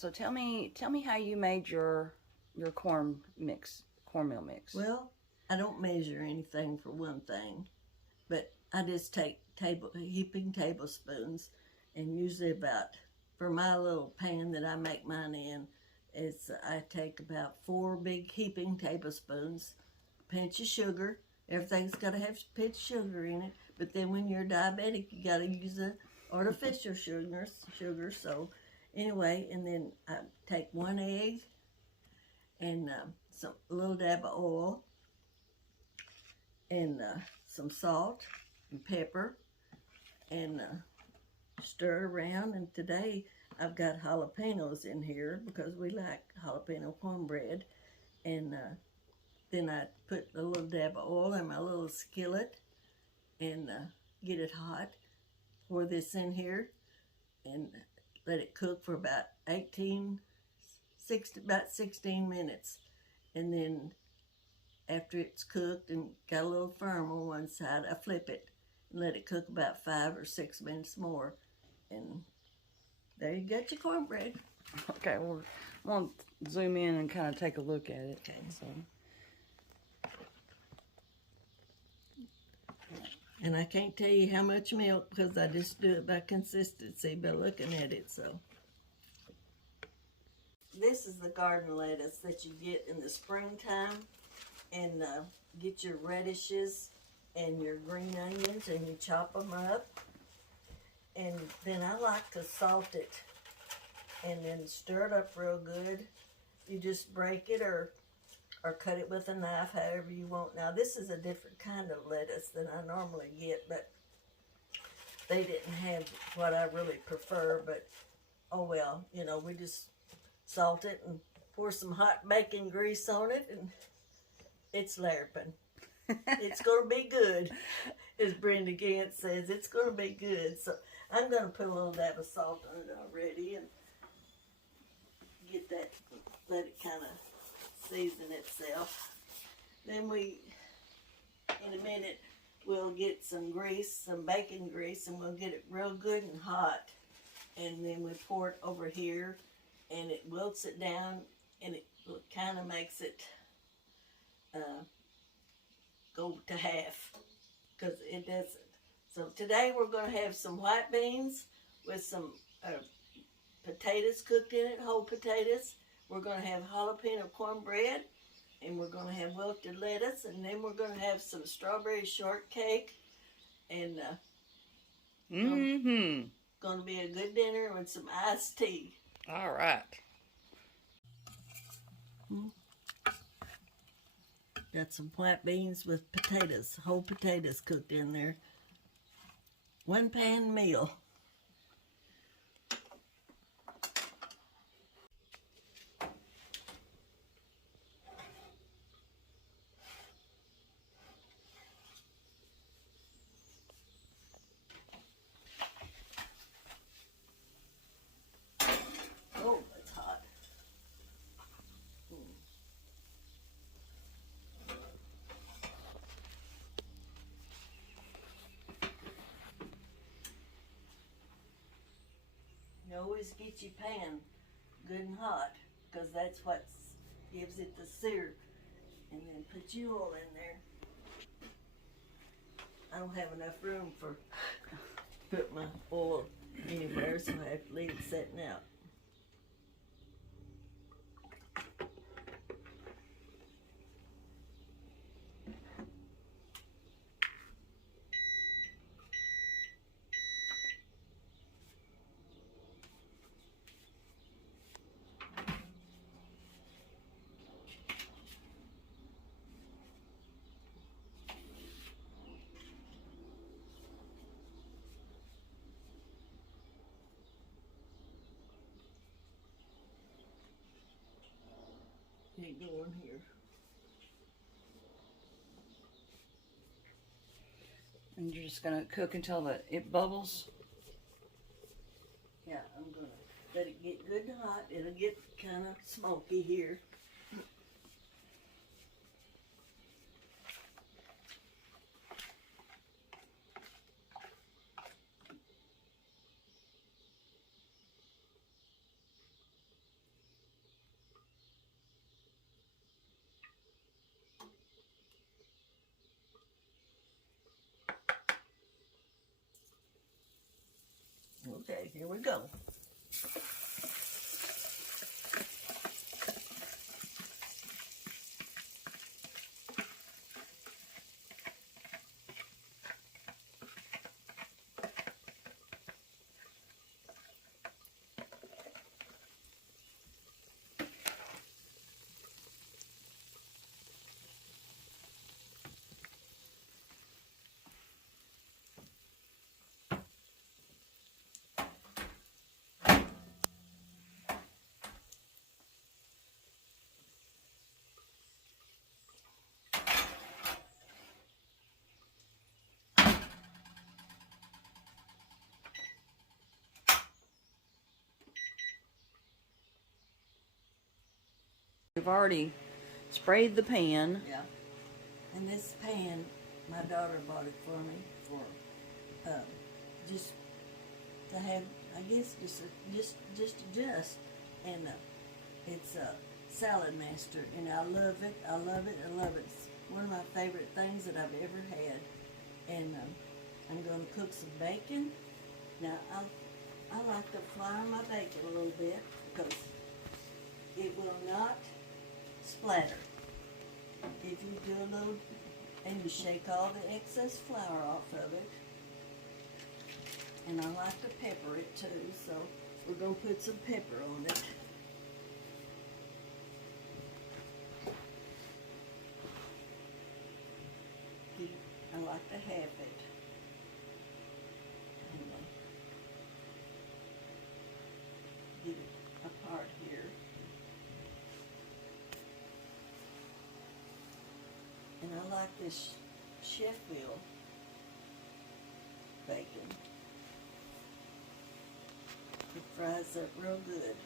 So tell me how you made your cornmeal mix. Well, I don't measure anything for one thing, but I just take heaping tablespoons, and usually for my little pan that I make mine in, I take about 4 big heaping tablespoons, pinch of sugar. Everything's got to have a pinch of sugar in it, but then when you're diabetic, you got to use the artificial sugar. So anyway, and then I take 1 egg and a little dab of oil and some salt and pepper, and stir around. And today I've got jalapenos in here because we like jalapeno cornbread. And then I put a little dab of oil in my little skillet and get it hot. Pour this in here and let it cook for about 16 minutes. And then after it's cooked and got a little firm on one side, I flip it and let it cook about 5 or 6 minutes more. And there you got your cornbread. Okay, well, I'm going to zoom in and kind of take a look at it. Okay. So. And I can't tell you how much milk because I just do it by consistency by looking at it. So this is the garden lettuce that you get in the springtime, and get your radishes and your green onions and you chop them up, and then I like to salt it and then stir it up real good. You just break it or cut it with a knife, however you want. Now, this is a different kind of lettuce than I normally get, but they didn't have what I really prefer, but oh well, you know, we just salt it and pour some hot bacon grease on it, and it's larping. It's going to be good, as Brenda Gant says. It's going to be good. So I'm going to put a little dab of salt on it already and let it kind of season itself. Then in a minute, we'll get some grease, some bacon grease, and we'll get it real good and hot. And then we pour it over here, and it wilts it down, and it kind of makes it go to half, because it doesn't. So today we're going to have some white beans with some potatoes cooked in it, whole potatoes. We're going to have jalapeno cornbread, and we're going to have wilted lettuce, and then we're going to have some strawberry shortcake, and going to be a good dinner with some iced tea. All right. Got some white beans with potatoes, whole potatoes cooked in there. 1 pan meal. Oh, that's hot. You always get your pan good and hot, because that's what gives it the sear. And then put your oil in there. I don't have enough room for put my oil anywhere, so I have to leave it setting out. Get going here. And you're just going to cook until it bubbles? Yeah, I'm going to let it get good and hot. It'll get kind of smoky here. Okay, here we go. We've already sprayed the pan. Yeah. And this pan, my daughter bought it for me for just to have, I guess, just adjust. And it's a salad master, and I love it. I love it. I love it. It's one of my favorite things that I've ever had. And I'm going to cook some bacon. Now I like to flour my bacon a little bit because it will not splatter. If you do a little, and you shake all the excess flour off of it. And I like to pepper it too, so we're going to put some pepper on it. I like to have it. And get it apart here. And I like this Sheffield bacon. It fries up real good.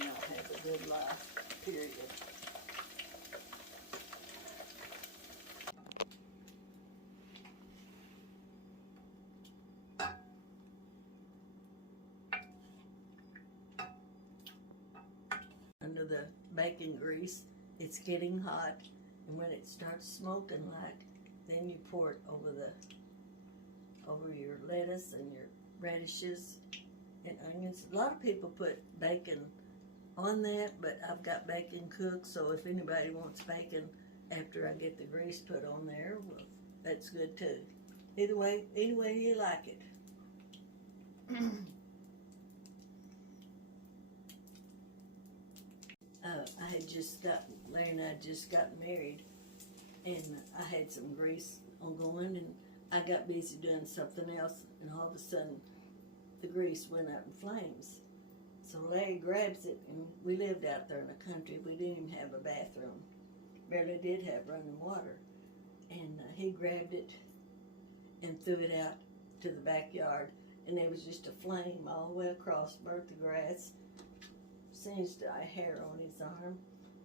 And I'll have a good life, period. Under the bacon grease, it's getting hot, and when it starts smoking like, then you pour it over your lettuce and your radishes and onions. A lot of people put bacon on that, but I've got bacon cooked, so if anybody wants bacon after I get the grease put on there, well, that's good too. Either way, any way you like it. Larry and I just got married, and I had some grease ongoing, and I got busy doing something else, and all of a sudden the grease went up in flames. So Larry grabs it, and we lived out there in the country. We didn't even have a bathroom. Barely did have running water. And he grabbed it and threw it out to the backyard, and there was just a flame all the way across, burnt the grass, singed a hair on his arm.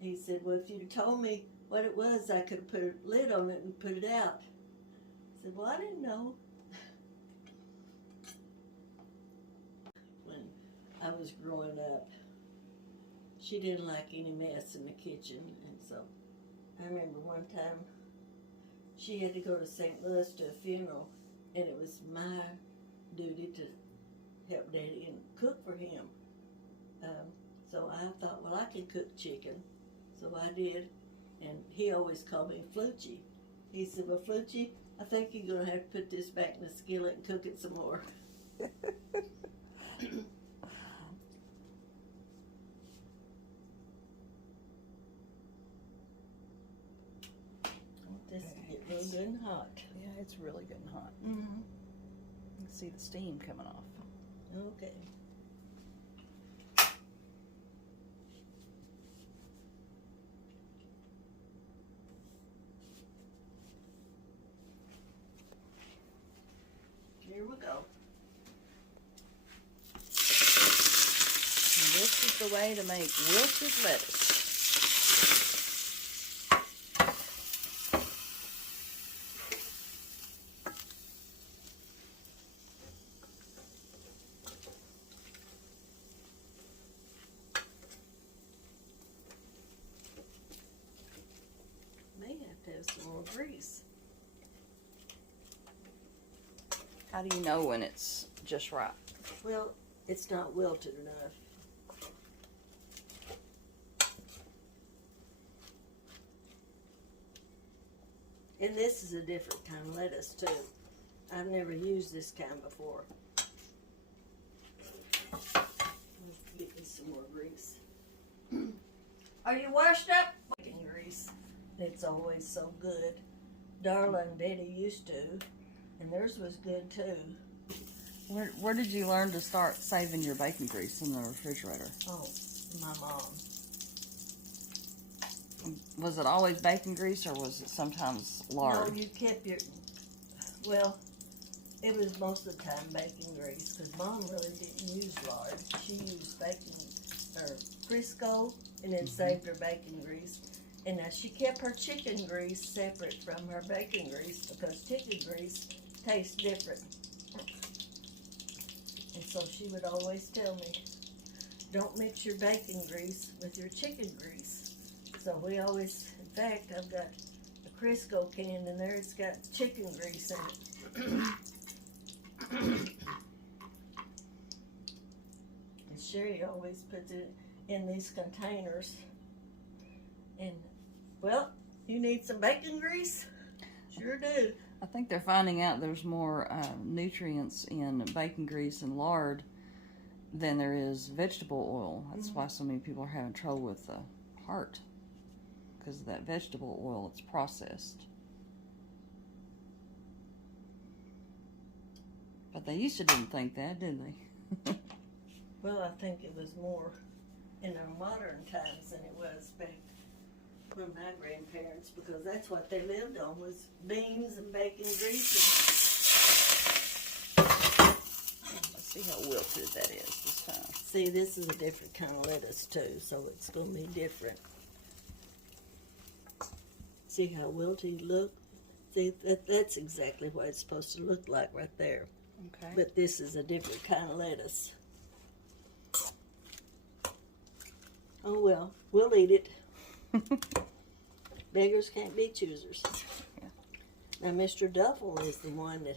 He said, well, if you'd told me what it was, I could have put a lid on it and put it out. I said, well, I didn't know. When I was growing up, she didn't like any mess in the kitchen, and so I remember one time she had to go to St. Louis to a funeral, and it was my duty to help Daddy and cook for him. So I thought, well, I can cook chicken. So I did, And he always called me Fluchie. He said, well, Fluchie, I think you're going to have to put this back in the skillet and cook it some more. This will get real good and hot. Yeah, it's really good and hot. Mm-hmm. You can see the steam coming off. Okay. Here we go. And this is the way to make wilted lettuce. May have to have some more grease. How do you know when it's just right? Well, it's not wilted enough. And this is a different kind of lettuce too. I've never used this kind before. Let's get me some more grease. Are you washed up? Bacon grease. It's always so good. Darla and Betty used to, and theirs was good too. Where did you learn to start saving your bacon grease in the refrigerator? Oh, my mom. Was it always bacon grease or was it sometimes lard? No, you kept your, well, it was most of the time bacon grease because Mom really didn't use lard. She used Crisco and then saved her bacon grease. And now she kept her chicken grease separate from her bacon grease because chicken grease tastes different. And so she would always tell me, don't mix your bacon grease with your chicken grease. So we always, in fact, I've got a Crisco can in there. It's got chicken grease in it. And Sherry always puts it in these containers. And, well, you need some bacon grease? Sure do. I think they're finding out there's more nutrients in bacon grease and lard than there is vegetable oil. That's why so many people are having trouble with the heart. Because of that vegetable oil, it's processed. But they used to didn't think that, did they? Well, I think it was more in our modern times than it was back when my grandparents, because that's what they lived on was beans and bacon grease. Let's see how wilted that is this time. See, this is a different kind of lettuce too, so it's going to be different. See how wilty look? See, that's exactly what it's supposed to look like right there. Okay. But this is a different kind of lettuce. Oh well, we'll eat it. Beggars can't be choosers. Yeah. Now, Mr. Duffel is the one that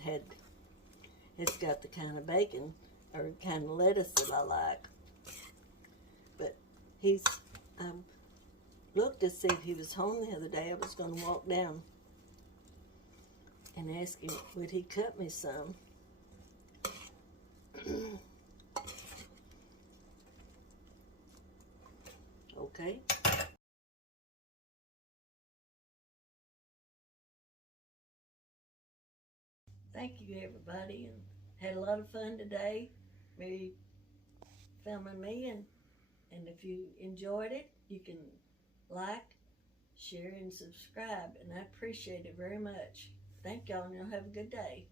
it's got the kind of bacon or kind of lettuce that I like. But he's, looked to see if he was home the other day. I was going to walk down and ask him, would he cut me some? Okay. Thank you, everybody, and had a lot of fun today. Maybe filming me, and if you enjoyed it, you can like, share, and subscribe, and I appreciate it very much. Thank y'all, and y'all have a good day.